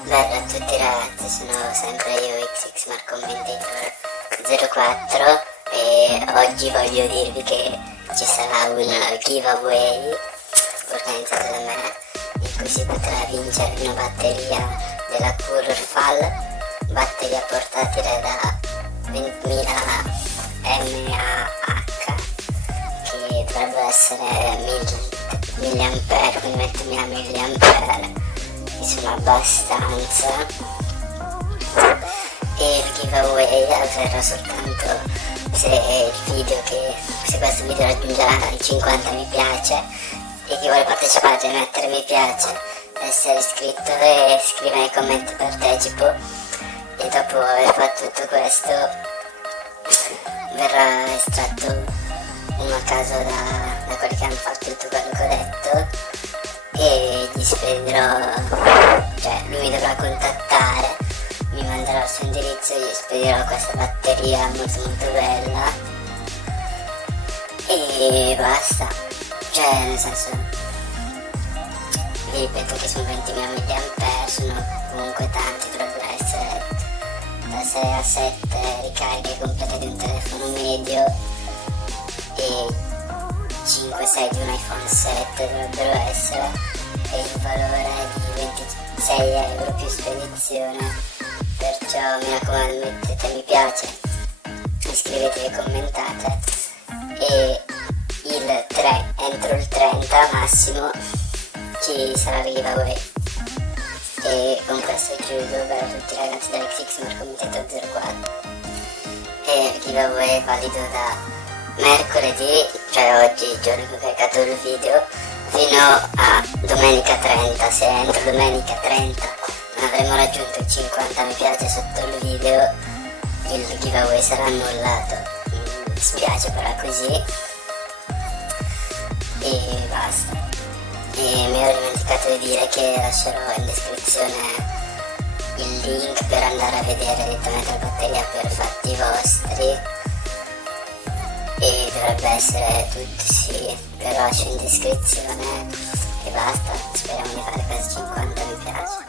Bella a tutti ragazzi, sono sempre io XX Marcommentator 04 e oggi voglio dirvi che ci sarà un giveaway organizzato da me in cui si potrà vincere una batteria della Curfall, batteria portatile da 20.000 mAh che dovrebbe essere 1000 mAh, quindi 20.000 mAh, sono abbastanza. E il giveaway avverrà soltanto se questo video raggiungerà i 50 mi piace, e chi vuole partecipare deve mettere mi piace, essere iscritto e scrivere nei commenti partecipo, e dopo aver fatto tutto questo verrà estratto uno a caso da quelli che hanno fatto tutto quello che ho detto e gli spedirò, cioè lui mi dovrà contattare, mi manderà il suo indirizzo e gli spedirò questa batteria molto bella e basta. Cioè nel senso, vi ripeto che sono 20.000 mAh, sono comunque tanti, dovrebbero essere da 6 a 7 ricariche complete di un telefono medio e 5-6 di un iPhone 7 dovrebbero essere, e il valore è di 26 euro più spedizione. Perciò mi raccomando, mettete mi piace, iscrivetevi e commentate, e entro il 30 massimo ci sarà il giveaway. E con questo chiudo per tutti i ragazzi dell'XX Marcommentator 04, e il giveaway è valido da mercoledì, cioè oggi, il giorno in cui ho caricato il video, fino a domenica 30. Se entro domenica 30 non avremo raggiunto i 50 mi piace sotto il video, il giveaway sarà annullato. Mi spiace, però è così e basta. E mi ero dimenticato di dire che lascerò in descrizione il link per andare a vedere direttamente la batteria per fatti vostri, e dovrebbe essere tutto, sì, ve lo lascio in descrizione e basta. Speriamo di fare quasi 50 mi piace.